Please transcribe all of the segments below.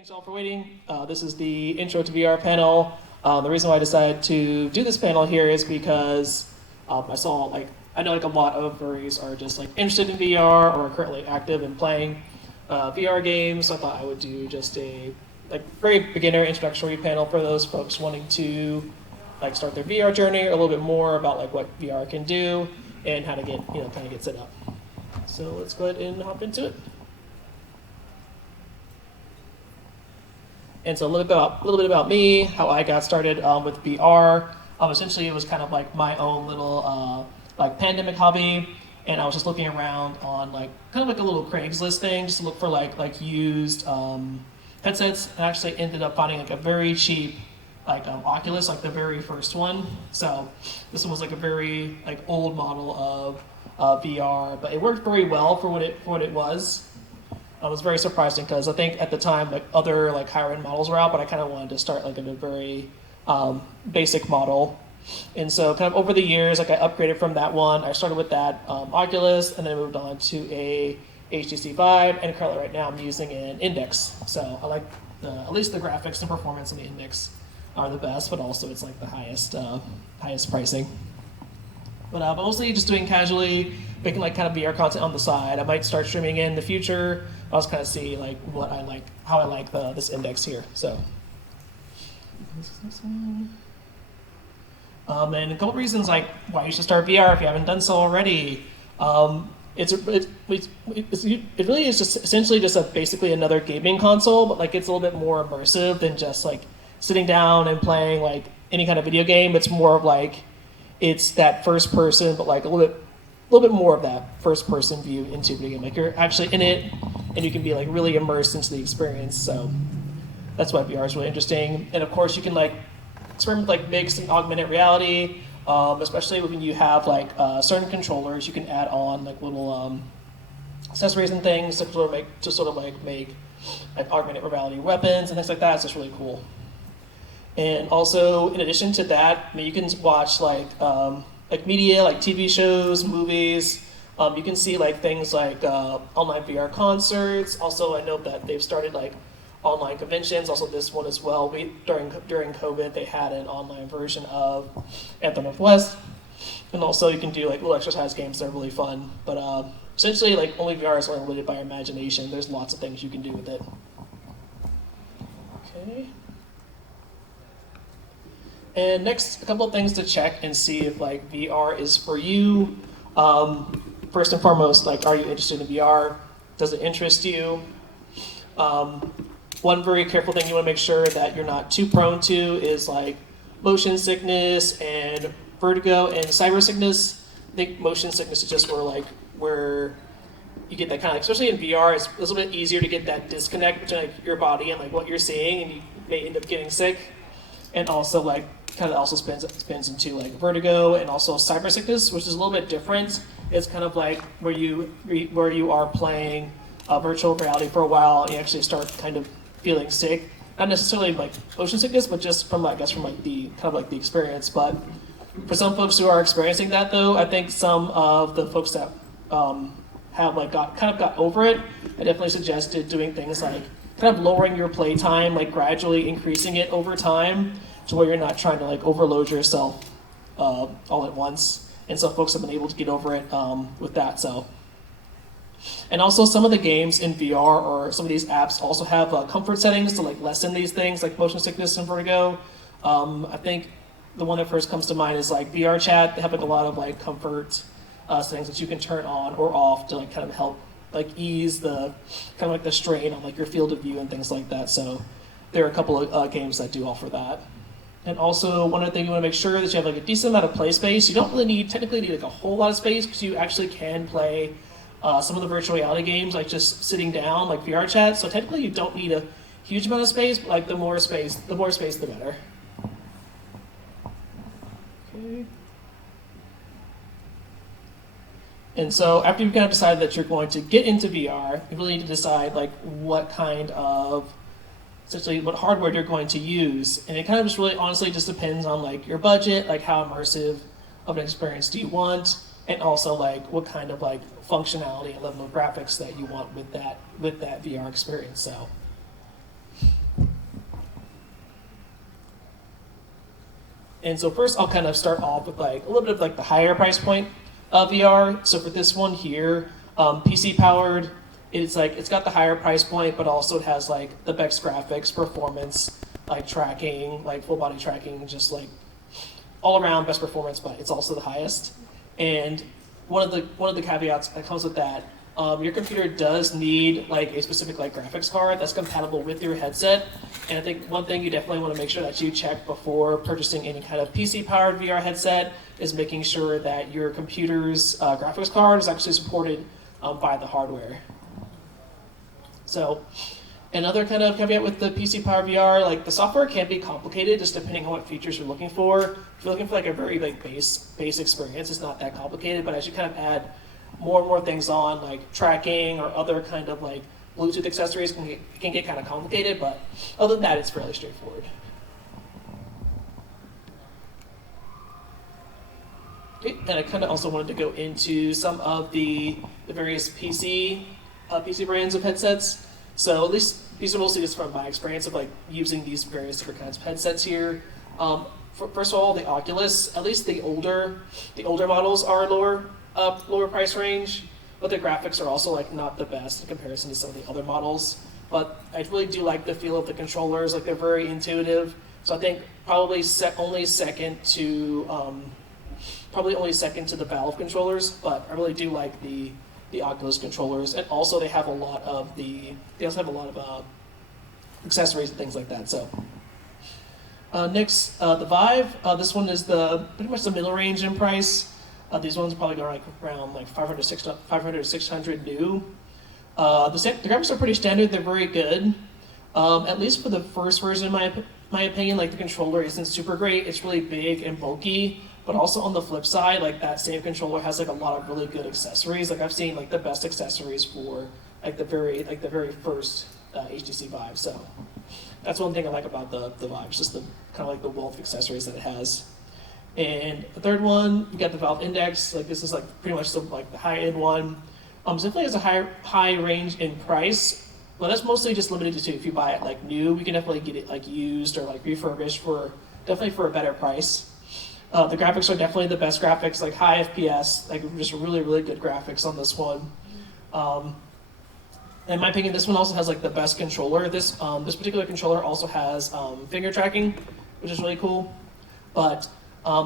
Thanks all for waiting. This is the Intro to VR panel. The reason why I decided to do this panel here is because I saw I know a lot of furries are just interested in VR or are currently active in playing VR games. So I thought I would do just a very beginner introductory panel for those folks wanting to start their VR journey, or a little bit more about what VR can do and how to get kind of get set up. So let's go ahead and hop into it. And so a little bit about me, how I got started with VR. Essentially, it was kind of my own little pandemic hobby, and I was just looking around on kind of a little Craigslist thing, just to look for used headsets, and actually ended up finding a very cheap Oculus, the very first one. So this one was a very old model of VR, but it worked very well for what it was. It was very surprising because I think at the time other higher end models were out, but I kind of wanted to start in a very basic model. And so kind of over the years, I upgraded from that one. I started with that Oculus, and then moved on to a HTC Vive, and currently right now I'm using an Index. So I like at least the graphics and performance on the Index are the best, but also it's the highest pricing. But mostly just doing casually, making kind of VR content on the side. I might start streaming in the future. I'll just kind of see what I like, how I like this Index here. So, and a couple reasons why you should start VR if you haven't done so already. It really is just essentially just basically another gaming console, but it's a little bit more immersive than just sitting down and playing any kind of video game. It's more of it's that first person, but a little bit more of that first person view into video game. You're actually in it, and you can be really immersed into the experience. So that's why VR is really interesting. And of course, you can experiment with mixed and augmented reality, especially when you have certain controllers. You can add on little accessories and things to sort of make augmented reality weapons and things like that. So it's really cool. And also, in addition to that, you can watch media, TV shows, movies. You can see things online VR concerts. Also, I know that they've started online conventions. Also, this one as well. During COVID, they had an online version of Anthro Northwest. And also, you can do little exercise games that are really fun. But essentially, only VR is limited by your imagination. There's lots of things you can do with it. Okay. And next, a couple of things to check and see if VR is for you. First and foremost, are you interested in VR? Does it interest you? One very careful thing you want to make sure that you're not too prone to is motion sickness and vertigo and cyber sickness. I think motion sickness is just where you get that kind of, especially in VR, it's a little bit easier to get that disconnect between your body and what you're seeing, and you may end up getting sick. And also kind of also spins into vertigo and also cyber sickness, which is a little bit different. It's kind of where you are playing virtual reality for a while, and you actually start kind of feeling sick. Not necessarily motion sickness, but just from the kind of the experience. But for some folks who are experiencing that, though, I think some of the folks that have got over it, I definitely suggested doing things kind of lowering your play time, gradually increasing it over time, to where you're not trying to overload yourself all at once. And so folks have been able to get over it with that. So, and also some of the games in VR or some of these apps also have comfort settings to lessen these things like motion sickness and vertigo. I think the one that first comes to mind is VR Chat. They have a lot of comfort settings that you can turn on or off to kind of help ease the kind of the strain on your field of view and things like that. So there are a couple of games that do offer that. And also, one other thing, you want to make sure that you have a decent amount of play space. You don't really technically need a whole lot of space, because you actually can play some of the virtual reality games just sitting down, VR Chat. So technically, you don't need a huge amount of space, but the more space, the better. Okay. And so after you've kind of decided that you're going to get into VR, you really need to decide what kind of, essentially what hardware you're going to use. And it kind of just really honestly just depends on your budget, how immersive of an experience do you want, and also what kind of functionality and level of graphics that you want with that VR experience. So And so first I'll kind of start off with like a little bit of like the higher price point of VR. So for this one here, PC powered, it's like it's got the higher price point, but also it has like the best graphics, performance, like tracking, like full body tracking, just like all around best performance, but it's also the highest. And one of the caveats that comes with that, your computer does need like a specific like graphics card that's compatible with your headset. And I think one thing you definitely want to make sure that you check before purchasing any kind of PC-powered VR headset is making sure that your computer's graphics card is actually supported by the hardware. So another kind of caveat with the PC-powered VR, like the software can be complicated just depending on what features you're looking for. If you're looking for like a very like base experience, it's not that complicated, but as you kind of add more and more things on, like tracking or other kind of like Bluetooth accessories can get kind of complicated, but other than that, it's fairly straightforward. Okay, and I kind of also wanted to go into some of the various PC brands of headsets. So at least these are mostly just from my experience of like using these various different kinds of headsets here. First of all, the Oculus, at least the older models are lower price range, but the graphics are also like not the best in comparison to some of the other models. But I really do like the feel of the controllers, like they're very intuitive. So I think probably only second to the Valve controllers, but I really do like the Oculus controllers, and also they have a lot of accessories and things like that. So next, the Vive. This one is pretty much the middle range in price. These ones are probably going like around like 500 to 600 new. The graphics are pretty standard. They're very good. At least for the first version, in my opinion, like the controller isn't super great. It's really big and bulky. But also on the flip side, like that same controller has like a lot of really good accessories. Like I've seen like the best accessories for like the very first HTC Vive. So that's one thing I like about the Vive. It's just the kind of like the wealth of accessories that it has. And the third one, you got the Valve Index. Like this is like pretty much the high end one. So definitely has a high range in price. But that's mostly just limited to if you buy it like new, you can definitely get it like used or like refurbished for a better price. The graphics are definitely the best graphics, like high FPS, like just really, really good graphics on this one. In my opinion, this one also has like the best controller. This particular controller also has finger tracking, which is really cool. But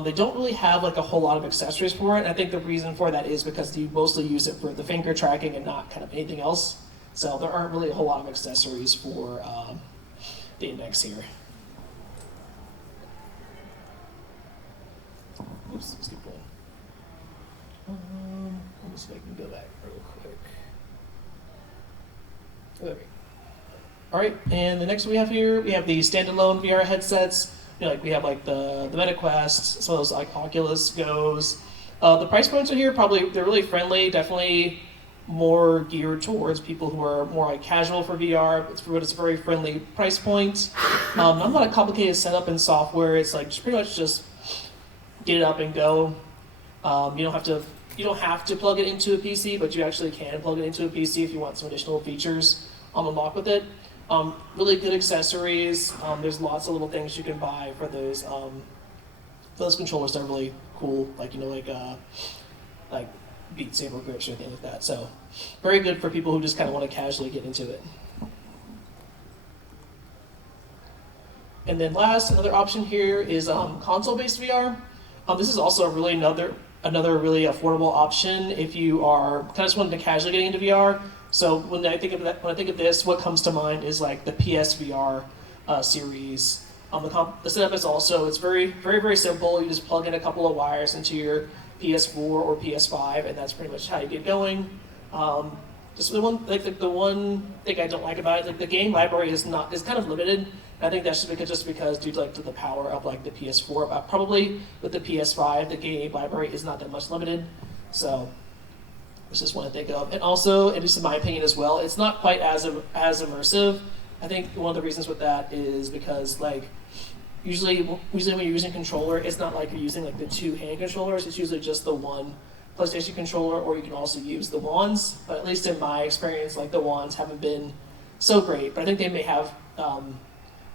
they don't really have like a whole lot of accessories for it. And I think the reason for that is because you mostly use it for the finger tracking and not kind of anything else. So there aren't really a whole lot of accessories for the Index here. Oops, let's keep going. Let me see if I can go back real quick. Okay. All right, and the next we have here, we have the standalone VR headsets. You know, like we have like the Meta Quest, some of those like Oculus Go's. The price points are here they're really friendly, definitely more geared towards people who are more like casual for VR. It's a very friendly price point. Not a lot of complicated setup and software. It's like pretty much just get it up and go. You don't have to plug it into a PC, but you actually can plug it into a PC if you want some additional features unlocked with it. Really good accessories. There's lots of little things you can buy for those controllers that are really cool, like like Beat Saber grips or anything like that. So very good for people who just kind of want to casually get into it. And then last, another option here is console-based VR. This is also really another really affordable option if you are kind of just wanting to casually get into VR. So when I think of this, what comes to mind is like the PSVR series. The setup is also, it's very, very, very simple. You just plug in a couple of wires into your PS4 or PS5, and that's pretty much how you get going. Just the one thing I don't like about it, like the game library is kind of limited. I think that's just because due to the power of like the PS4, probably with the PS5, the game library is not that much limited. So this is one to think of. And also, at least in my opinion as well, it's not quite as immersive. I think one of the reasons with that is because like usually when you're using a controller, it's not like you're using like the two hand controllers. It's usually just the one PlayStation controller, or you can also use the wands. But at least in my experience, like the wands haven't been so great. But I think they may have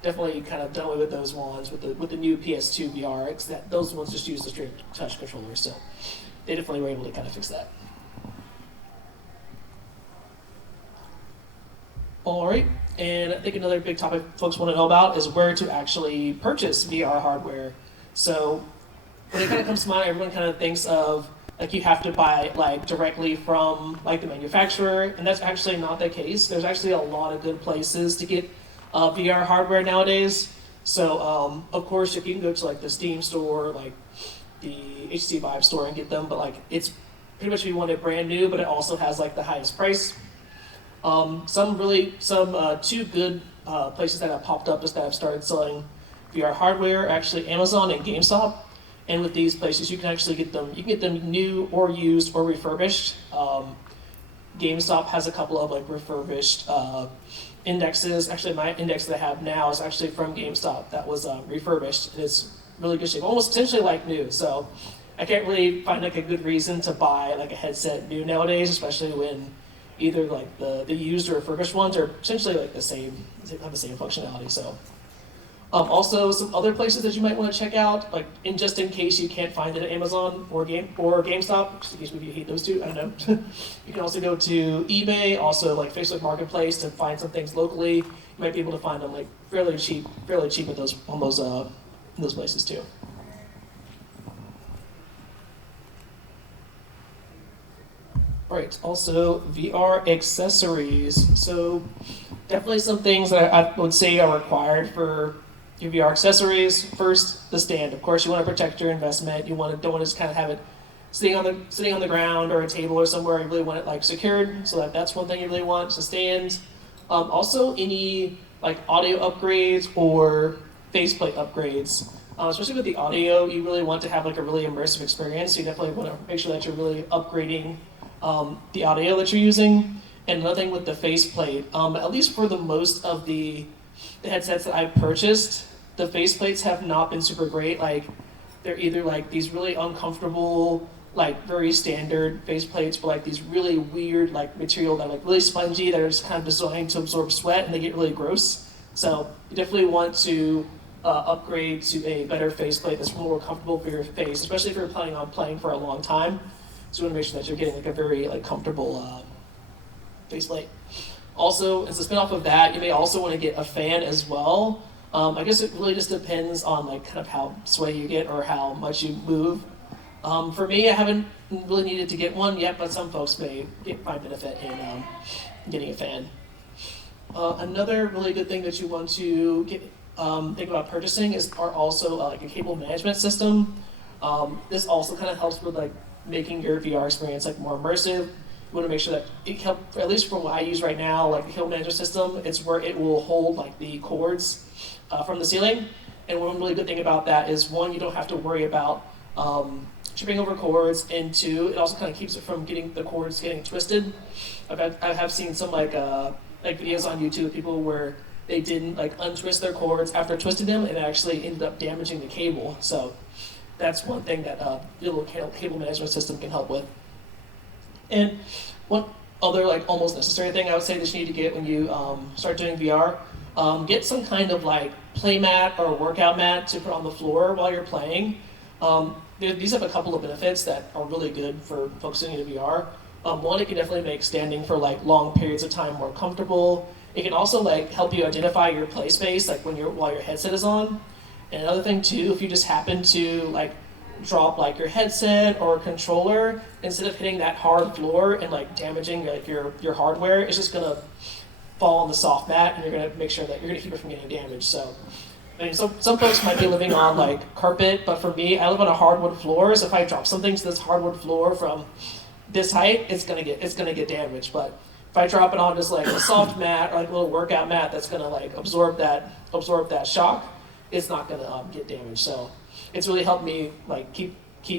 definitely kind of done away with those ones with the new PS2 VR. Those ones just use the straight touch controller, so they definitely were able to kind of fix that. All right, and I think another big topic folks want to know about is where to actually purchase VR hardware. So when it kind of comes to mind, everyone kind of thinks of like you have to buy like directly from like the manufacturer, and that's actually not the case. There's actually a lot of good places to get VR hardware nowadays. So of course, if you can go to like the Steam store, like the HTC Vive store, and get them, but like it's pretty much if you want it brand new, but it also has like the highest price. Two good places that have popped up is that have started selling VR hardware, actually Amazon and GameStop. And with these places, you can actually get them. You can get them new or used or refurbished. GameStop has a couple of like refurbished indexes. Actually, my index that I have now is actually from GameStop. That was refurbished, and it's really good shape, almost essentially like new. So I can't really find like a good reason to buy like a headset new nowadays, especially when either like the used or refurbished ones are essentially like the same, have the same functionality. So also some other places that you might want to check out, like just in case you can't find it at Amazon or GameStop, just in case maybe you hate those two, I don't know. You can also go to eBay, also like Facebook Marketplace to find some things locally. You might be able to find them like fairly cheap at those places too. All right, also VR accessories. So definitely some things that I would say are required for your VR accessories. First, the stand. Of course, you want to protect your investment. Don't want to just kind of have it sitting on the ground or a table or somewhere. You really want it like secured. So that's one thing you really want, to stand. Also, any like audio upgrades or faceplate upgrades. Especially with the audio, you really want to have like a really immersive experience. So you definitely want to make sure that you're really upgrading the audio that you're using. And another thing with the faceplate, at least for the most of the headsets that I've purchased, the faceplates have not been super great. Like they're either like these really uncomfortable, like very standard faceplates, but like these really weird like material that are like really spongy that are just kind of designed to absorb sweat, and they get really gross. So you definitely want to upgrade to a better faceplate that's more comfortable for your face, especially if you're planning on playing for a long time. So you want to make sure that you're getting like a very like comfortable faceplate. Also, as a spin-off of that, you may also want to get a fan as well. I guess it really just depends on like kind of how sweaty you get or how much you move. For me, I haven't really needed to get one yet, but some folks may find benefit in getting a fan. Another really good thing that you want to think about purchasing are also like a cable management system. This also kind of helps with like making your VR experience like more immersive. You want to make sure that it helps, at least from what I use right now, like the cable management system, it's where it will hold like the cords from the ceiling. And one really good thing about that is, one, you don't have to worry about tripping over cords, and two, it also kind of keeps it from the cords getting twisted. I have seen some like videos on YouTube of people where they didn't like untwist their cords after twisting them, and it actually ended up damaging the cable. So that's one thing that the little cable management system can help with. And one other like almost necessary thing I would say that you need to get when you start doing VR, get some kind of like play mat or workout mat to put on the floor while you're playing. These have a couple of benefits that are really good for folks doing VR. One, it can definitely make standing for like long periods of time more comfortable. It can also like help you identify your play space like while your headset is on. And another thing too, if you just happen to like drop like your headset or controller, instead of hitting that hard floor and like damaging like your hardware, it's just gonna fall on the soft mat, and you're gonna make sure that you're gonna keep it from getting damaged. So I mean, some folks might be living on like carpet, but for me, I live on a hardwood floor. So if I drop something to this hardwood floor from this height, it's gonna get damaged. But if I drop it on just like a soft mat or like a little workout mat that's gonna like absorb that shock, it's not gonna get damaged. So it's really helped me like keep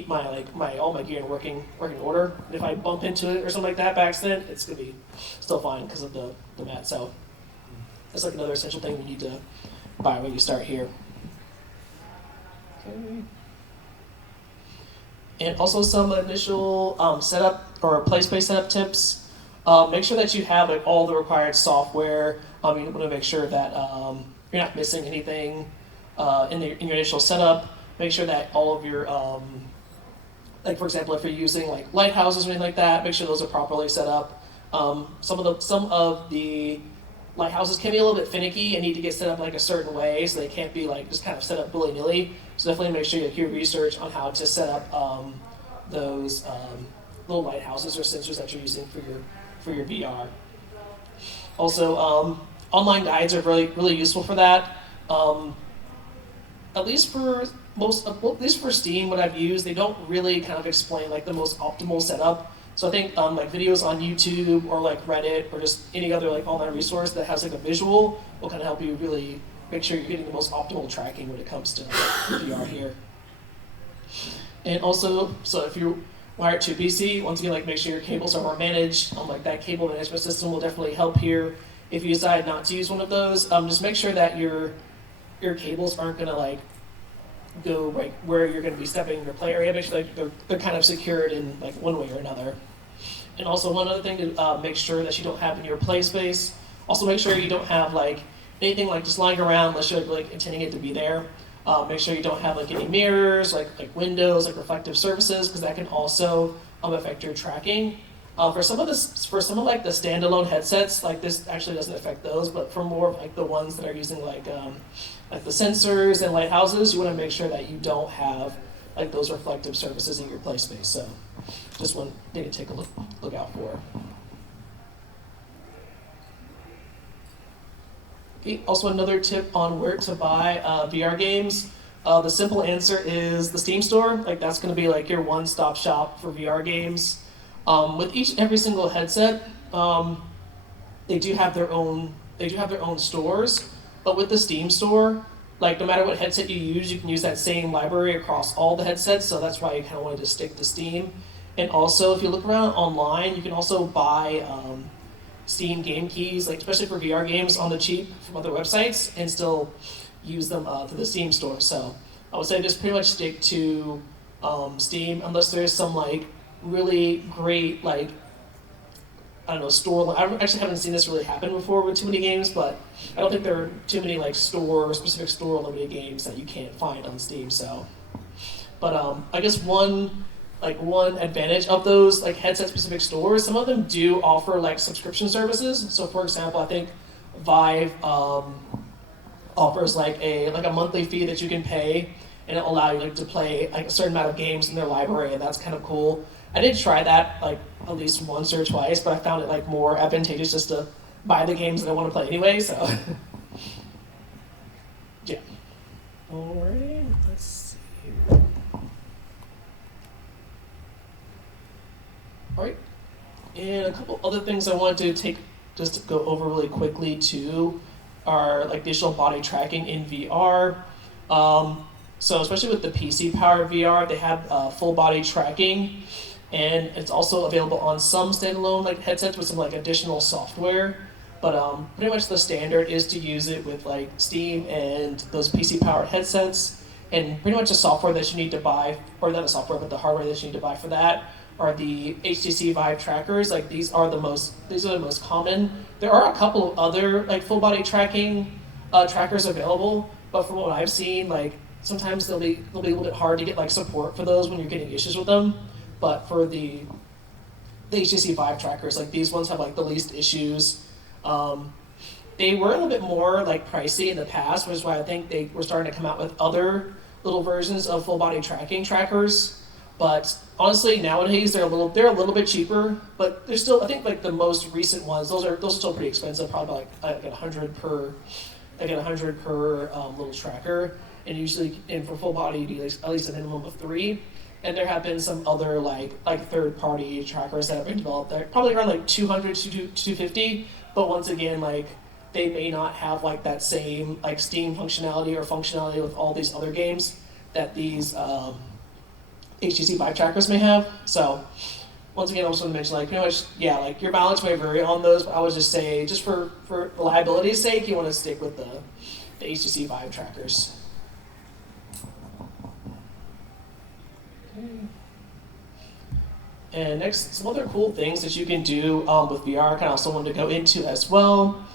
my all my gear in working order. And if I bump into it or something like that by accident, it's gonna be still fine because of the mat. So that's like another essential thing you need to buy when you start here. Okay. And also some initial setup or Playspace setup tips. Make sure that you have like all the required software. You want to make sure that you're not missing anything in your initial setup. Make sure that all of your like for example, if you're using like lighthouses or anything like that, make sure those are properly set up. Some of the lighthouses can be a little bit finicky and need to get set up like a certain way, so they can't be like just kind of set up willy-nilly. So definitely make sure you do research on how to set up those little lighthouses or sensors that you're using for your VR. Also, online guides are really useful for that. At least for Steam, what I've used, they don't really kind of explain like the most optimal setup. So I think like videos on YouTube or like Reddit or just any other like online resource that has like a visual will kind of help you really make sure you're getting the most optimal tracking when it comes to VR here. And also, so if you wire it to a PC, once again, like make sure your cables are more managed. Like that cable management system will definitely help here. If you decide not to use one of those, just make sure that your cables aren't gonna like go right where you're going to be stepping in your play area. Make sure like they're kind of secured in like one way or another. And also one other thing to make sure that you don't have in your play space. Also make sure you don't have like anything like just lying around unless you're like intending it to be there. Make sure you don't have like any mirrors, like windows, like reflective surfaces, because that can also affect your tracking. For some of like the standalone headsets, like this actually doesn't affect those, but for more of like the ones that are using like the sensors and lighthouses, you want to make sure that you don't have like those reflective surfaces in your play space. So just one thing to take a look out for. Okay, also another tip on where to buy VR games. The simple answer is the Steam store. Like that's going to be like your one-stop shop for VR games. With each and every single headset, they do have their own stores. But with the Steam store, like no matter what headset you can use that same library across all the headsets. So that's why you kind of wanted to stick to Steam. And also, if you look around online, you can also buy Steam game keys, like especially for VR games, on the cheap from other websites, and still use them through the Steam store. So I would say just pretty much stick to Steam, unless there's some like really great like I don't know store. I actually haven't seen this really happen before with too many games, but I don't think there are too many like specific store limited games that you can't find on Steam. So, but I guess one advantage of those like headset specific stores, some of them do offer like subscription services. So for example, I think Vive offers like a monthly fee that you can pay, and it'll allow you like to play like a certain amount of games in their library, and that's kind of cool. I did try that like at least once or twice, but I found it like more advantageous just to buy the games that I want to play anyway. So yeah. Alrighty, let's see. Alright, and a couple other things I wanted to go over really quickly too are like digital body tracking in VR. So especially with the PC powered VR, they have full body tracking, and it's also available on some standalone like headsets with some like additional software. But pretty much the standard is to use it with like Steam and those PC powered headsets. And pretty much the software that you need to buy, or not the software, but the hardware that you need to buy for that, are the HTC Vive trackers. Like these are the most common. There are a couple of other like full body tracking trackers available, but from what I've seen, like sometimes they'll be a little bit hard to get like support for those when you're getting issues with them. But for the HTC Vive trackers, like these ones have like the least issues. They were a little bit more like pricey in the past, which is why I think they were starting to come out with other little versions of full body tracking trackers. But honestly, nowadays they're a little bit cheaper, but they're still, I think like the most recent ones, those are still pretty expensive, probably like $100 per little tracker, and usually for full body you need at least a minimum of 3. And there have been some other like third-party trackers that have been developed there, probably around like 200 to 250. But once again, like they may not have like that same like Steam functionality or functionality with all these other games that these HTC Vive trackers may have. So once again, I also want to mention like like your balance may vary on those, but I would just say just for reliability's sake, you want to stick with the HTC Vive trackers. And next, some other cool things that you can do with VR, I kind of also wanted to go into as well.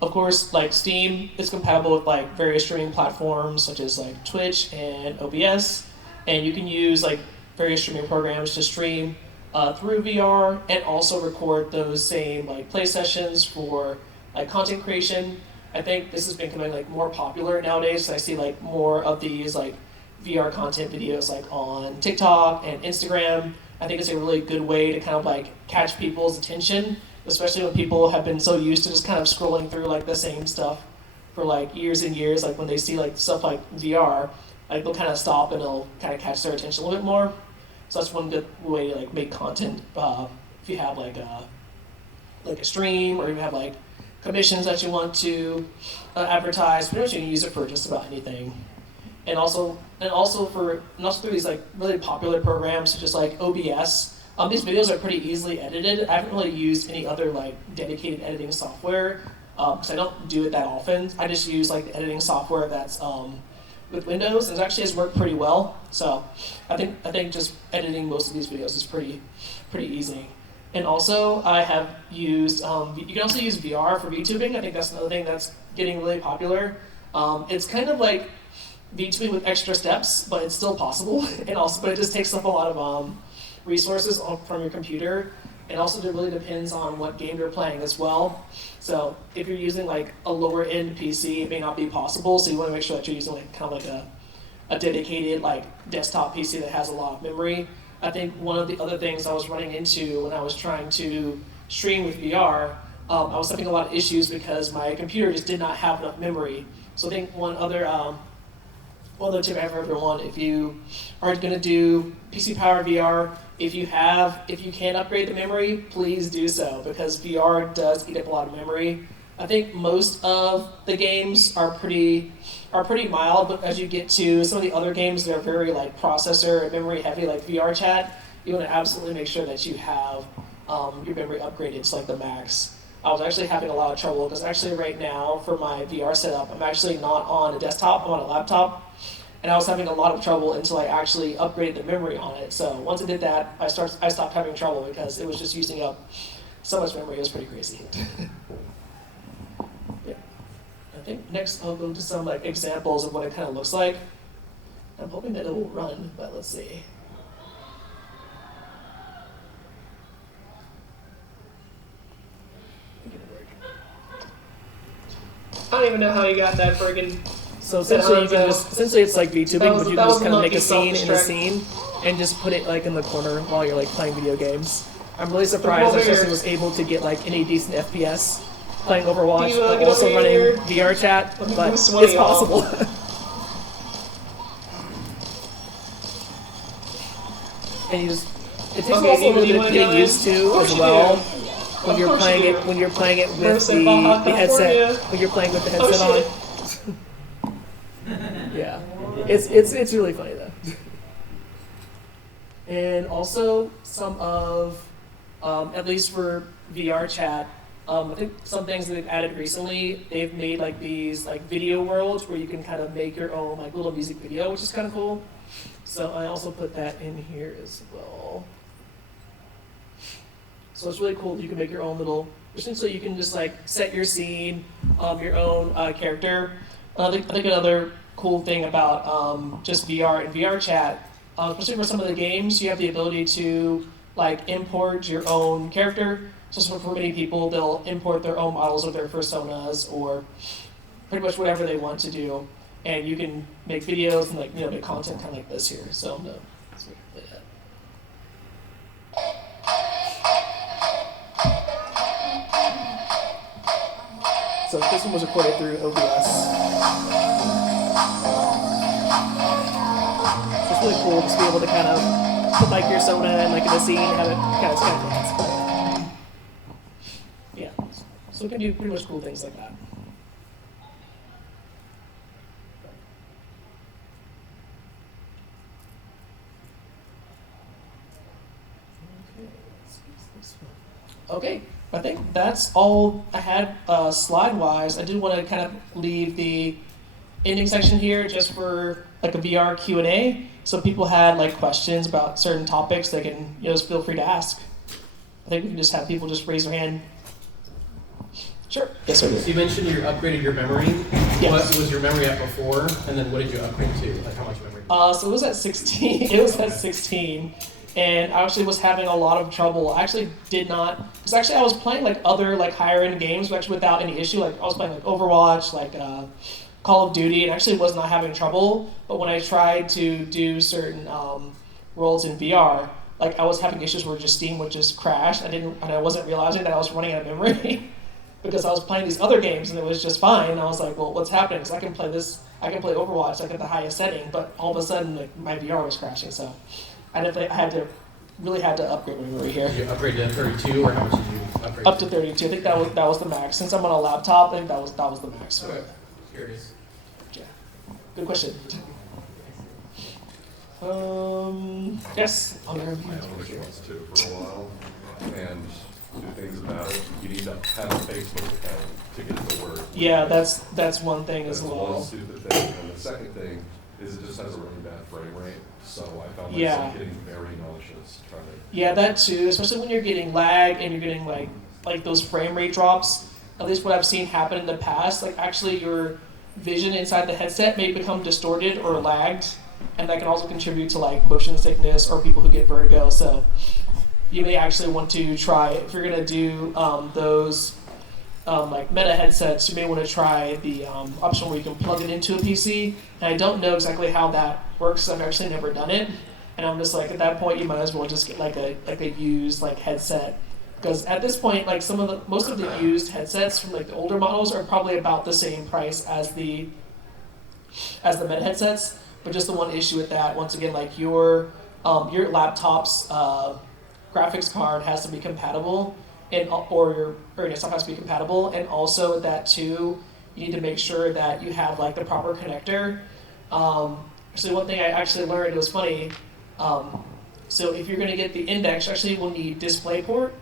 Of course, like Steam is compatible with like various streaming platforms such as like Twitch and OBS, and you can use like various streaming programs to stream through VR and also record those same like play sessions for like content creation. I think this has been becoming like more popular nowadays. I see like more of these like VR content videos like on TikTok and Instagram. I think it's a really good way to kind of like catch people's attention, especially when people have been so used to just kind of scrolling through like the same stuff for like years and years. Like when they see like stuff like VR, like they'll kind of stop and it'll kind of catch their attention a little bit more. So that's one good way to like make content. If you have like a stream, or you have like commissions that you want to advertise, pretty much you can use it for just about anything. And also through these like really popular programs such as like OBS. These videos are pretty easily edited. I haven't really used any other like dedicated editing software because I don't do it that often. I just use like the editing software that's with Windows, and it actually has worked pretty well. So I think just editing most of these videos is pretty easy. And also I have used you can also use VR for VTubing. I think that's another thing that's getting really popular. It's kind of like VTubing with extra steps, but it's still possible. But it just takes up a lot of resources from your computer, and also it really depends on what game you're playing as well. So if you're using like a lower end PC, it may not be possible. So you want to make sure that you're using like kind of like a dedicated like desktop PC that has a lot of memory. I think one of the other things I was running into when I was trying to stream with VR, I was having a lot of issues because my computer just did not have enough memory. So I think one other tip I have for everyone: if you are going to do PC Power VR, if you can upgrade the memory, please do so, because VR does eat up a lot of memory. I think most of the games are pretty mild, but as you get to some of the other games that are very like processor and memory heavy, like VR Chat, you want to absolutely make sure that you have your memory upgraded to like the max. I was actually having a lot of trouble because actually right now for my VR setup, I'm actually not on a desktop, I'm on a laptop. And I was having a lot of trouble until I actually upgraded the memory on it. So once I did that, I stopped having trouble because it was just using up so much memory. It was pretty crazy. Yeah. I think next I'll go to some like examples of what it kind of looks like. I'm hoping that it will run, but let's see. I don't even know how you got that friggin'. So essentially, it's like VTubing, but you can just kind of make a scene in a scene and just put it like in the corner while you're like playing video games. I'm really surprised that Tristan was able to get like any decent FPS playing Overwatch, but also running VR Chat, but it's possible. And it takes a little bit of getting used to as well when you're playing it with the headset. When you're playing with the headset on. Yeah, it's really funny though. And also some of, at least for VR Chat, I think some things that they've added recently, they've made like these like video worlds where you can kind of make your own like little music video, which is kind of cool. So I also put that in here as well. So it's really cool that you can make your own little, essentially you can just like set your scene, your own character. I think another cool thing about just VR and VR Chat, especially for some of the games, you have the ability to like import your own character. So for many people, they'll import their own models of their personas or pretty much whatever they want to do, and you can make videos and like make content kind of like this here. So I'm gonna play that. So this one was recorded through OBS. So it's really cool just to be able to kind of put like your persona and like in the scene, have it kind of dance. Yeah, so we can do pretty much cool things like that. Okay, I think that's all I had slide-wise. I did want to kind of leave the ending section here just for like a VR Q&A. So if people had like questions about certain topics, they can just feel free to ask. I think we can just have people just raise their hand Sure. Yes, sir. So you mentioned you upgraded your memory. Yes. What was your memory at before, and then what did you upgrade to? Like how much memory? So it was at 16. It was at 16, and I actually was having a lot of trouble. I actually did not, because actually I was playing like other like higher end games, actually without any issue. Like I was playing like Overwatch, like Call of Duty, and actually was not having trouble. But when I tried to do certain roles in VR, like I was having issues where just Steam would just crash. And I wasn't realizing that I was running out of memory. Because I was playing these other games and it was just fine. And I was like, well, what's happening? Because I can play Overwatch like at the highest setting, but all of a sudden like my VR was crashing. So I really had to upgrade my memory here. Did you upgrade to 32, or how much did you upgrade? Up to 32. I think that was the max. Since I'm on a laptop, I think that was the max. Okay. Curious. Yeah. Good question. Yes. I had OnlyFans too for a while, and do things about it. You need to have a Facebook account to get it to work. Yeah, that's one thing as That's well. one stupid thing. And the second thing is it just has a really bad frame rate. So I found myself Yeah. getting very nauseous trying to. Yeah, that too. Especially when you're getting lag and you're getting like those frame rate drops. At least what I've seen happen in the past, like actually your vision inside the headset may become distorted or lagged, and that can also contribute to like motion sickness or people who get vertigo. So you may actually want to try, if you're gonna do those like meta headsets, you may want to try the option where you can plug it into a PC. And I don't know exactly how that works. I've actually never done it, and I'm just like, at that point, you might as well just get like a used like headset, because at this point, like most of the used headsets from like the older models are probably about the same price as the meta headsets. But just the one issue with that, once again, like your laptop's graphics card has to be compatible, or your desktop has to be compatible, and also with that too, you need to make sure that you have like the proper connector. Actually, one thing I actually learned, it was funny. So if you're going to get the Index, you actually will need DisplayPort.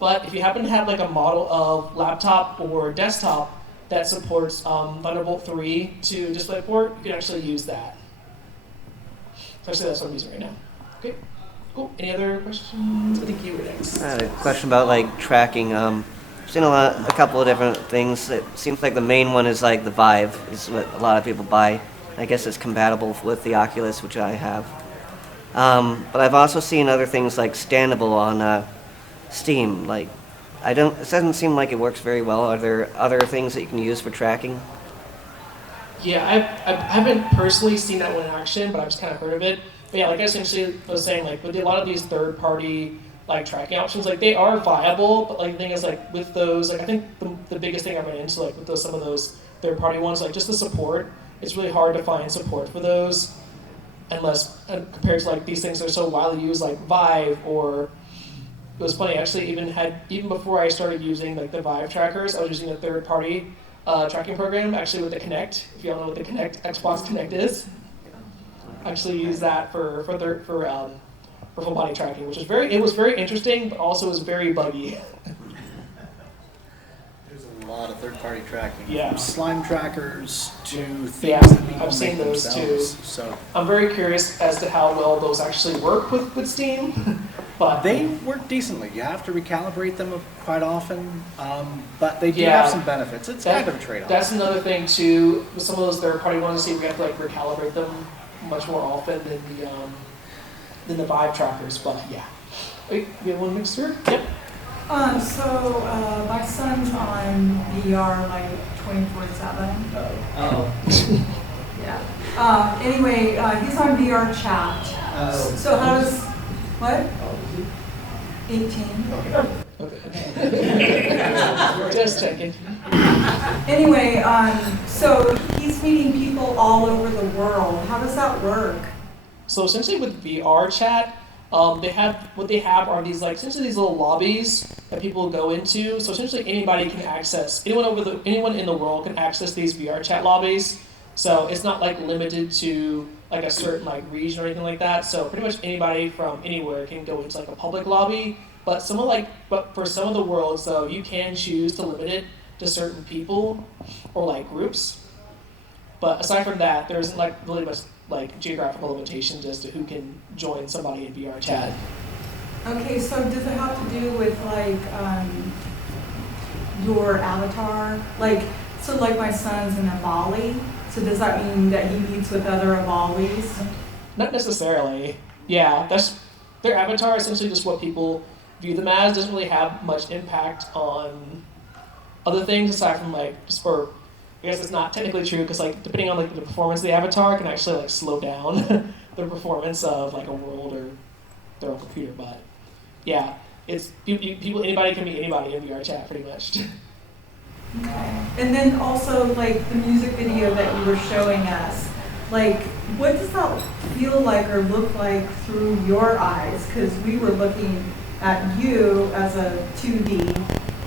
But if you happen to have like a model of laptop or desktop that supports Thunderbolt 3 to DisplayPort, you can actually use that. So actually, that's what I'm using right now. Okay. Cool. Any other questions? I think you were next. I had a question about like tracking. I've seen a couple of different things. It seems like the main one is like the Vive is what a lot of people buy. I guess it's compatible with the Oculus, which I have. But I've also seen other things like Standable on Steam. Like, it doesn't seem like it works very well. Are there other things that you can use for tracking? Yeah, I haven't personally seen that one in action, but I've just kind of heard of it. But yeah, like I essentially was saying, like with a lot of these third-party like tracking options, like they are viable, but like the thing is, like with those, like I think the biggest thing I ran into, like with some of those third-party ones, like just the support. It's really hard to find support for those, unless compared to like these things that are so widely used, like Vive. Or it was funny, actually, even before I started using like the Vive trackers, I was using a third-party tracking program, actually with the Kinect. If you don't know what the Xbox Kinect is, I actually use that for full body tracking, which is it was very interesting, but also was very buggy. There's a lot of third-party tracking. Yeah. From slime trackers to things Yeah, that people I've seen make those themselves. too. So I'm very curious as to how well those actually work with Steam, but they work decently. You have to recalibrate them quite often, but they do Yeah. have some benefits. It's kind of a trade-off. That's another thing too. With some of those third-party ones, we have to like recalibrate them much more often than the Vive trackers. But yeah. Wait, you have one next to her? Yep. My son's on VR like 24/7. Oh. Yeah. Anyway, he's on VR chat. So how does what? 18. Okay. Just checking. Anyway, so he's meeting people all over the world. How does that work? So essentially with VR chat, they have are these like essentially these little lobbies that people go into. So essentially anybody can access, anyone in the world can access these VR chat lobbies. So it's not like limited to like a certain like region or anything like that. So pretty much anybody from anywhere can go into like a public lobby. But for some of the world, so you can choose to limit it to certain people or like groups. But aside from that, there isn't like really much like geographical limitations as to who can join somebody in VR chat. Okay, so does it have to do with like your avatar? Like, so like my son's in Bali, so does that mean that he meets with other Avalis? Not necessarily. Yeah, that's their avatar. Essentially, just what people view them as. Doesn't really have much impact on other things aside from like just for. I guess it's not technically true because like depending on like the performance of the avatar can actually like slow down the performance of like a world or their own computer. But yeah, it's people. Anybody can be anybody in VR chat pretty much. Okay. And then also like the music video that you were showing us, like what does that feel like or look like through your eyes? Because we were looking at you as a 2D,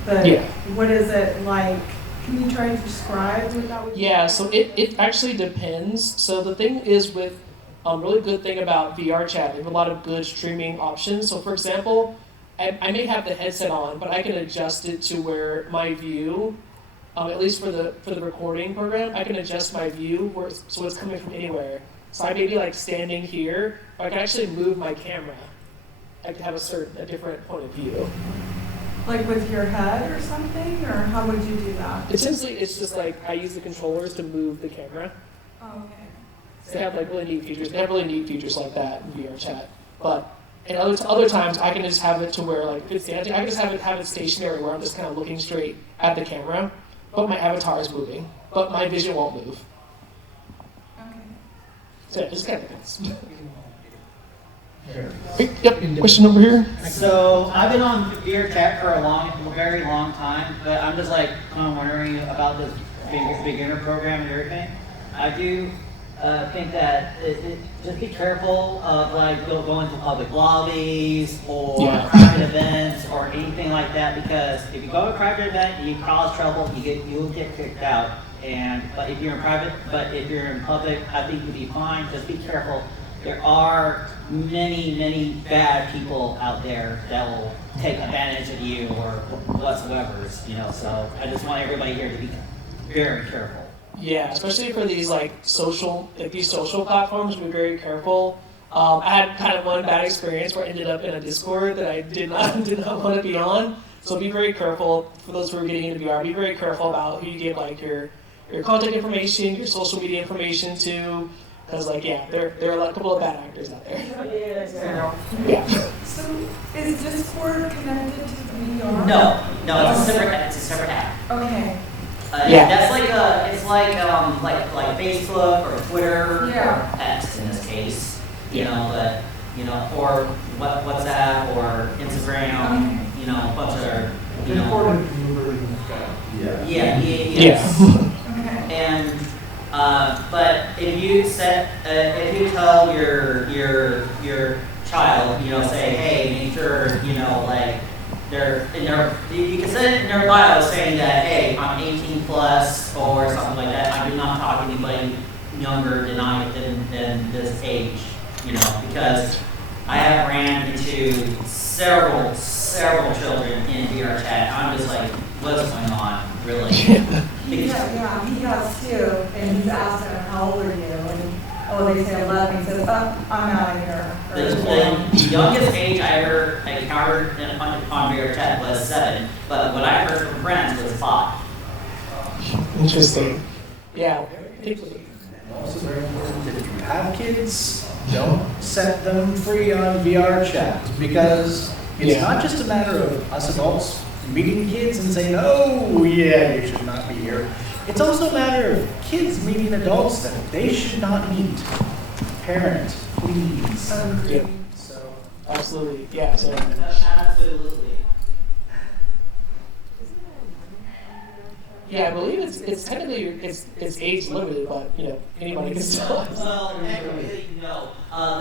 but Yeah. what is it like? Can you try to describe what that would be? Yeah, so it actually depends. So the thing is with really good thing about VR chat, they have a lot of good streaming options. So for example, I may have the headset on, but I can adjust it to where my view, at least for the recording program, I can adjust my view so it's coming from anywhere. So I may be like standing here, but I can actually move my camera. I can have a different point of view. Like with your head or something, or how would you do that? Essentially, it's just like I use the controllers to move the camera. Oh, okay. They have like really neat features. They have really neat features like that in VR chat. But and other times I can just have it to where like if it's standing, I can just have it stationary where I'm just kind of looking straight at the camera, but my avatar is moving, but my vision won't move. Okay. So yeah, just kind of depends. Yep. Question over here. So I've been on VR chat for a very long time, but I'm just like kind of wondering about this beginner program and everything. I do think that just be careful of like going to public lobbies or private events or anything like that, because if you go to a private event and you cause trouble, you'll get kicked out. But if you're in public, I think you'll be fine. Just be careful. There are many bad people out there that will take advantage of you or whatsoever, so I just want everybody here to be very careful. Yeah, especially for these social platforms, be very careful. I had kind of one bad experience where I ended up in a Discord that I did not want to be on. So be very careful for those who are getting into VR. Be very careful about who you give like your contact information, your social media information to. Because, there are a couple of bad actors out there. Yeah. So, is Discord connected to VR? No, it's a separate app. Okay. That's like Facebook or Twitter or X in this case. Or WhatsApp or Instagram. A bunch of Okay. And but if you tell your child, say, hey, make sure, you can set it in their bio saying that, hey, I'm 18 plus or something like that. I do not talk to anybody younger than this age, because I have ran into several children in VR chat. I'm just like, what's going on, really? He has too, and he's asking him, how old are you? And they say 11. He says, I'm out of here. The youngest age I ever encountered on VR chat was 7, but what I heard from friends was 5. Interesting. Yeah. Also very important that if you have kids, don't set them free on VR chat, because it's not just a matter of us adults meeting kids and saying, oh yeah, you should not be here. It's also a matter of kids meeting adults that they should not meet. Parent, please. Yeah. So Absolutely. Yeah. So. Absolutely. Yeah, I believe it's technically it's age limited, but anybody can still. Well, technically,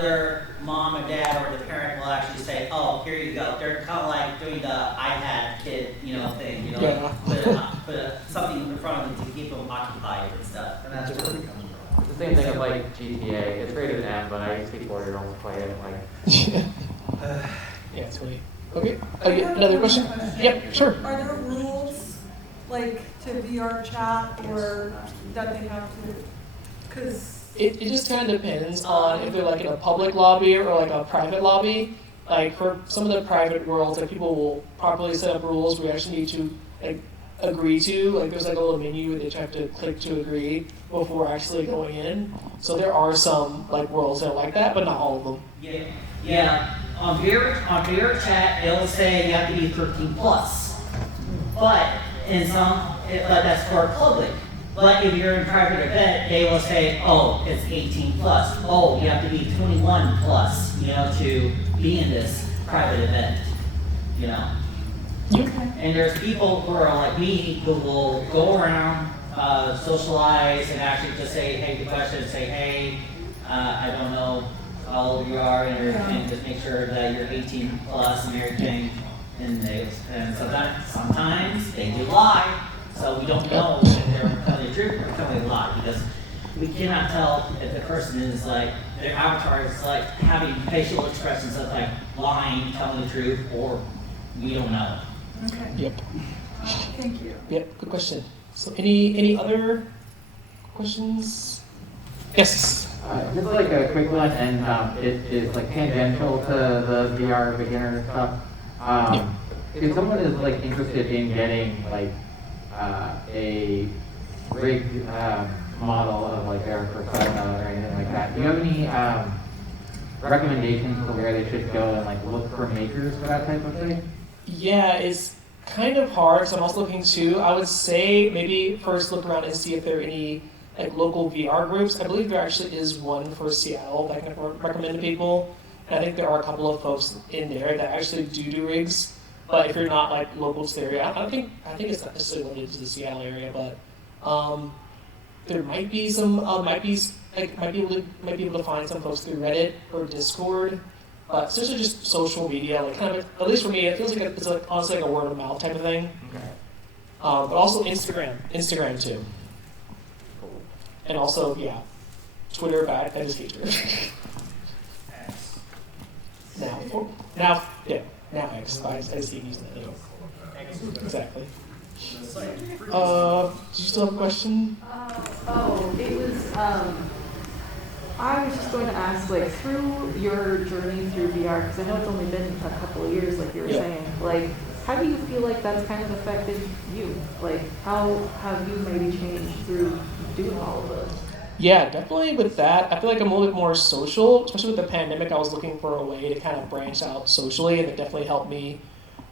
their mom and dad or the parent will actually say, "Oh, here you go." They're kind of like doing the iPad kid, thing, put something in front of them to keep them occupied and stuff. and that's where it comes from. It's the same thing with like GTA. It's rated M, but I see 4-year-olds play it. Yeah, sweet. Okay. Another question? Yep, sure. Are there rules, to VR chat, or that they have to, because... It just kind of depends on if they're in a public lobby or a private lobby. For some of the private worlds, people will properly set up rules where you actually need to agree to. Like there's like a little menu that you have to click to agree before actually going in. So there are some like worlds that are like that, but not all of them. Yeah. On VR chat, it'll say you have to be 13 plus. But that's for public. But if you're in private event, they will say, oh, it's 18 plus. Oh, you have to be 21 plus, to be in this private event, And there's people who are like me who will go around, socialize, and actually just say, hey, the question, say, hey, I don't know how old you are, and just make sure that you're 18 plus and everything. And sometimes they do lie, so we don't know if they're telling the truth or telling a lie, because we cannot tell if the person is like, their avatar is like having facial expressions of like lying, telling the truth, or we don't know. Okay. Yep. Thank you. Yep. Good question. So any other questions? Yes. Just like a quick one, and it is like tangential to the VR beginner stuff. If someone is like interested in getting like a rigged model of like their persona or anything like that, do you have any recommendations for where they should go and like look for makers for that type of thing? Yeah, it's kind of hard. So I'm also looking too. I would say maybe first look around and see if there are any like local VR groups. I believe there actually is one for Seattle that I can recommend to people. And I think there are a couple of folks in there that actually do rigs. But if you're not like local to the area, I think it's not necessarily limited to the Seattle area, but there might be some might be able to find some folks through Reddit or Discord. But especially just social media, like kind of, at least for me, it feels like it's like honestly like a word of mouth type of thing. Okay. But also Instagram too. And also, yeah, Twitter, but I just hate Twitter. Now X. I just hate using that anymore. Exactly. Did you still have a question? It was, I was just going to ask, like, through your journey through VR, because I know it's only been a couple of years, like you were saying, like, how do you feel like that's kind of affected you? Like, how have you maybe changed through doing all of this? Yeah, definitely with that. I feel like I'm a little bit more social, especially with the pandemic. I was looking for a way to kind of branch out socially, and it definitely helped me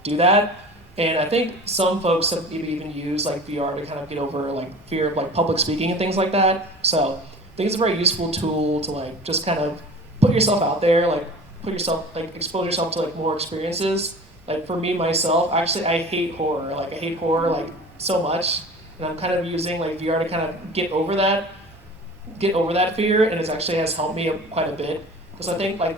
do that. And I think some folks have even used like VR to kind of get over like fear of like public speaking and things like that. So I think it's a very useful tool to like just kind of put yourself out there, like expose yourself to like more experiences. Like for me myself, actually I hate horror. Like I hate horror like so much, and I'm kind of using like VR to kind of get over that fear, and it actually has helped me quite a bit. Because I think like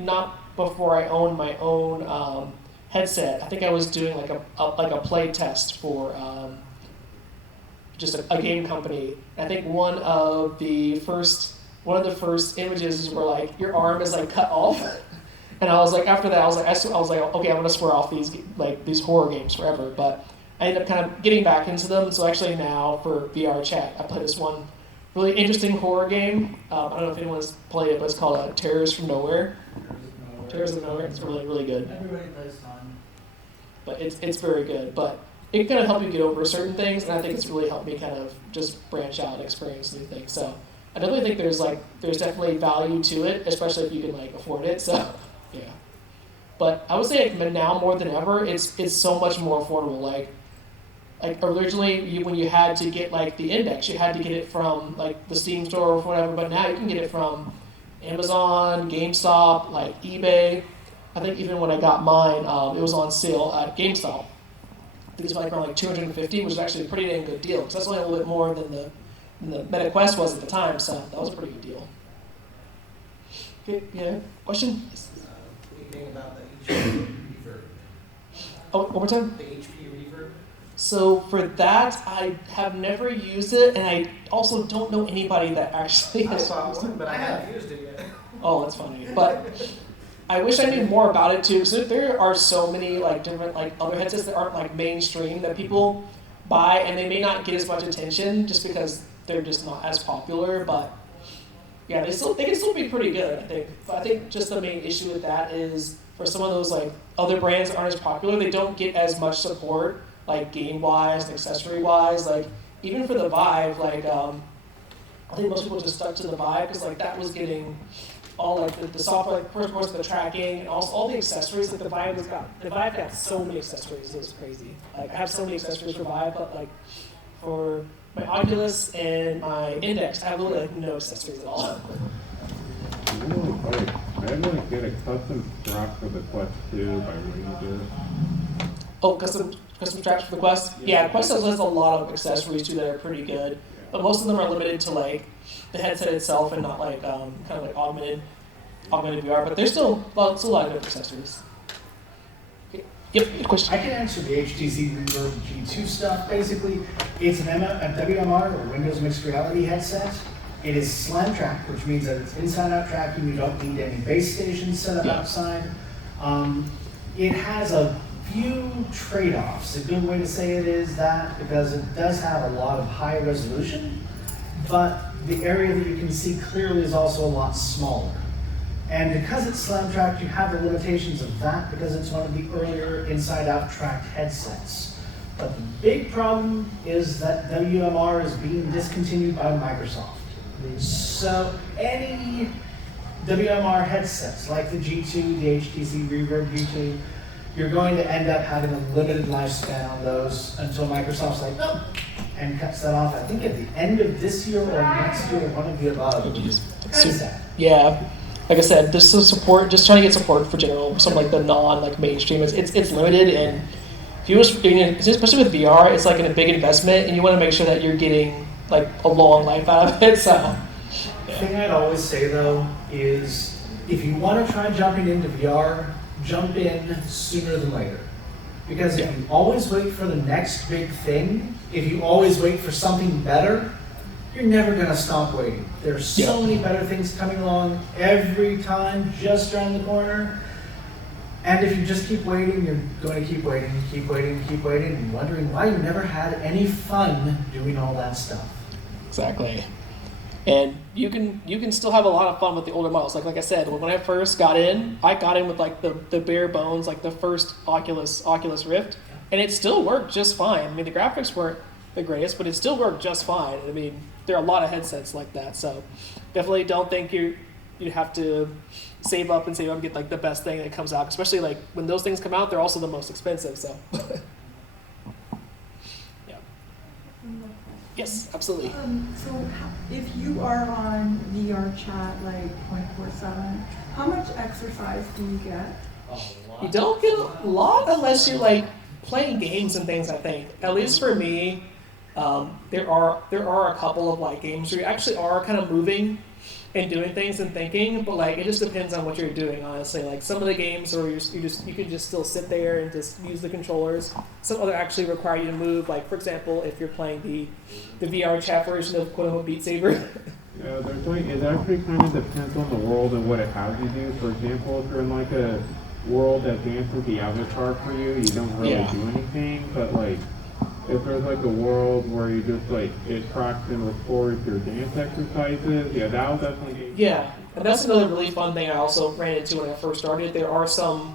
not before I owned my own headset, I think I was doing like a play test for just a game company. I think one of the first images were like your arm is like cut off, and I was like after that I was like okay, I'm gonna swear off these horror games forever. But I ended up kind of getting back into them. So actually now for VR chat, I play this one really interesting horror game. I don't know if anyone's played it, but it's called Terrors from Nowhere. Terrors of Nowhere. It's really, really good. Everybody plays fun. But it's very good. But it can kind of help you get over certain things, and I think it's really helped me kind of just branch out and experience new things. So I definitely think there's definitely value to it, especially if you can like afford it. So yeah. But I would say like, now more than ever, it's so much more affordable. Like originally, when you had to get like the index, you had to get it from like the Steam store or whatever. But now you can get it from Amazon, GameStop, like eBay. I think even when I got mine, it was on sale at GameStop. I think it was like around like $250, which is actually a pretty dang good deal. Because that's only a little bit more than the Meta Quest was at the time. So that was a pretty good deal. Okay, yeah. Question? Anything about the HP reverb? Oh, one more time. The HP reverb. So for that, I have never used it, and I also don't know anybody that actually has used it. But I haven't used it yet. Oh, that's funny. But I wish I knew more about it too, because there are so many like different like other headsets that aren't like mainstream that people buy, and they may not get as much attention just because they're just not as popular. But yeah, they can still be pretty good, I think. But I think just the main issue with that is for some of those like other brands that aren't as popular, they don't get as much support like game-wise, and accessory-wise. Like even for the Vive, like I think most people just stuck to the Vive because like that was getting all like the software, like of course the tracking, and also all the accessories. Like the Vive got so many accessories. It was crazy. Like I have so many accessories for Vive, but like for my Oculus and my Index, I have literally like no accessories at all. I had to get a custom strap for the Quest 2 by Ranger. Oh, custom straps for the Quest? Yeah, Quest has a lot of accessories too that are pretty good, but most of them are limited to like the headset itself and not like kind of like augmented VR. But there's still a lot of good accessories. Okay. Yep. Good question. I can answer the HTC Reverb G2 stuff. Basically, it's a WMR or Windows Mixed Reality headset. It is slam track, which means that it's inside out tracking. You don't need any base stations set up outside. It has a few trade-offs. A good way to say it is that because it does have a lot of high resolution, but the area that you can see clearly is also a lot smaller. And because it's slam tracked, you have the limitations of that because it's one of the earlier inside out tracked headsets. But the big problem is that WMR is being discontinued by Microsoft. So any WMR headsets like the G2, the HTC Reverb G2, you're going to end up having a limited lifespan on those until Microsoft's like, oh, and cuts that off. I think at the end of this year or next year, one of the above. Headset. Yeah, like I said, just trying to get support for general, some like the non mainstream. It's limited, and if you especially with VR, it's like a big investment, and you want to make sure that you're getting like a long life out of it. So, the thing I'd always say though is if you want to try jumping into VR, jump in sooner than later. Because if you always wait for the next big thing, if you always wait for something better, you're never going to stop waiting. There's so many better things coming along every time, just around the corner. And if you just keep waiting, you're going to keep waiting, and wondering why you never had any fun doing all that stuff. Exactly. And you can still have a lot of fun with the older models. Like I said, when I first got in, I got in with like the bare bones, like the first Oculus Rift, and it still worked just fine. I mean, the graphics weren't the greatest, but it still worked just fine. I mean, there are a lot of headsets like that, so definitely don't think you have to save up and get like the best thing that comes out. Especially like when those things come out, they're also the most expensive. So. Yes, absolutely. So if you are on VR chat like 24/7, how much exercise do you get? You don't get a lot unless you're like playing games and things. I think, at least for me, there are a couple of like games where you actually are kind of moving and doing things and thinking, but like it just depends on what you're doing. Honestly, like some of the games where you can just still sit there and just use the controllers. Some other actually require you to move. Like for example, if you're playing the VR chat version of quote unquote Beat Saber. Yeah, it actually kind of depends on the world and what it has you do. For example, if you're in like a world that dances the avatar for you, you don't really do anything. But like, if there's like a world where you just like, it tracks and records your dance exercises, that'll definitely. Yeah, and that's another really fun thing I also ran into when I first started. There are some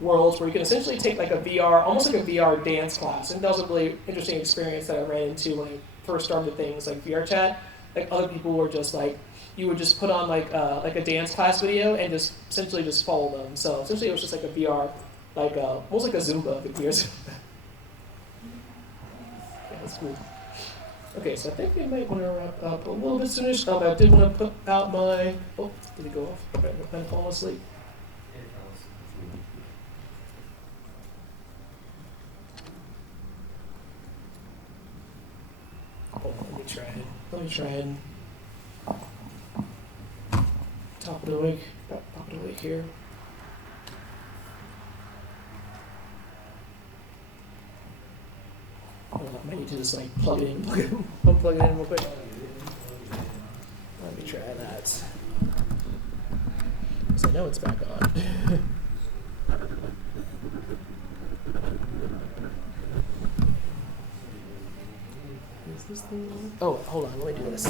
worlds where you can essentially take like a VR, almost like a VR dance class. And that was a really interesting experience that I ran into when I first started things like VR chat. Like other people were just like, you would just put on like a dance class video and just essentially just follow them. So essentially it was just like a VR, like almost like a Zumba video. That's cool. Okay, so I think we might want to wrap up a little bit soonish. I did want to put out my. Oh, did it go off? Okay, I'm kind of falling asleep. Hold on, let me try and top of the week here. I might need to just like plug it in, unplug it in real quick. Let me try that. Because I know it's back on. Is this thing on? Oh, hold on, let me do this.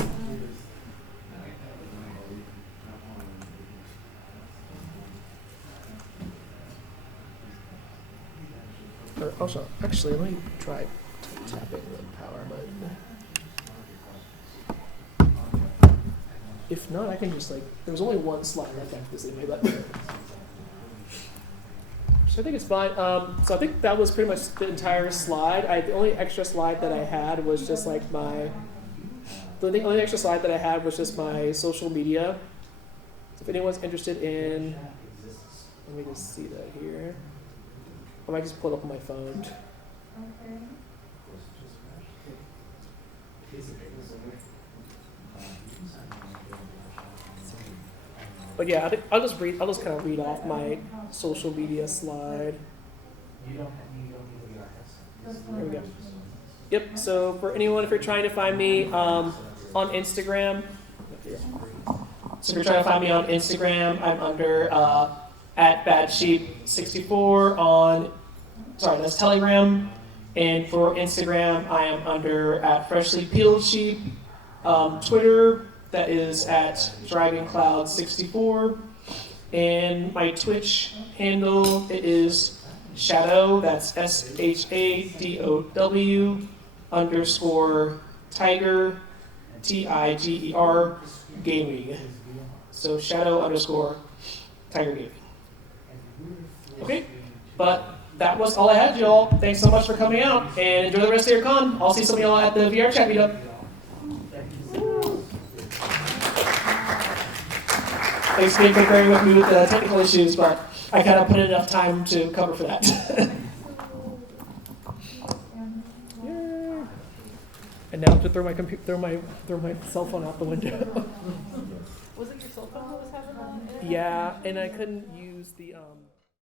Also, actually, let me try tapping the power button. If not, I can just like, there was only one slide I got this anyway, but. So I think it's fine. So I think that was pretty much the entire slide. The only extra slide that I had was just like the only extra slide that I had was just my social media. So if anyone's interested in, let me just see that here. I might just pull it up on my phone. But yeah, I think I'll just kind of read off my social media slide. Here we go. Yep. So for anyone, if you're trying to find me on Instagram, so if you're trying to find me on Instagram, I'm under at badsheep64 on. Sorry, that's Telegram. And for Instagram, I am under at freshly peeled sheep. Twitter, that is at dragoncloud64. And my Twitch handle, it is shadow, that's SHADOW _tiger, TIGER gaming. So shadow _ tiger gaming. Okay, but that was all I had, y'all. Thanks so much for coming out, and enjoy the rest of your con. I'll see some of y'all at the VR chat meetup. Thanks again for bearing with me with the technical issues, but I kind of put in enough time to cover for that. Yay. And now to throw my cell phone out the window. Was it your cell phone that was having that? Yeah, and I couldn't use the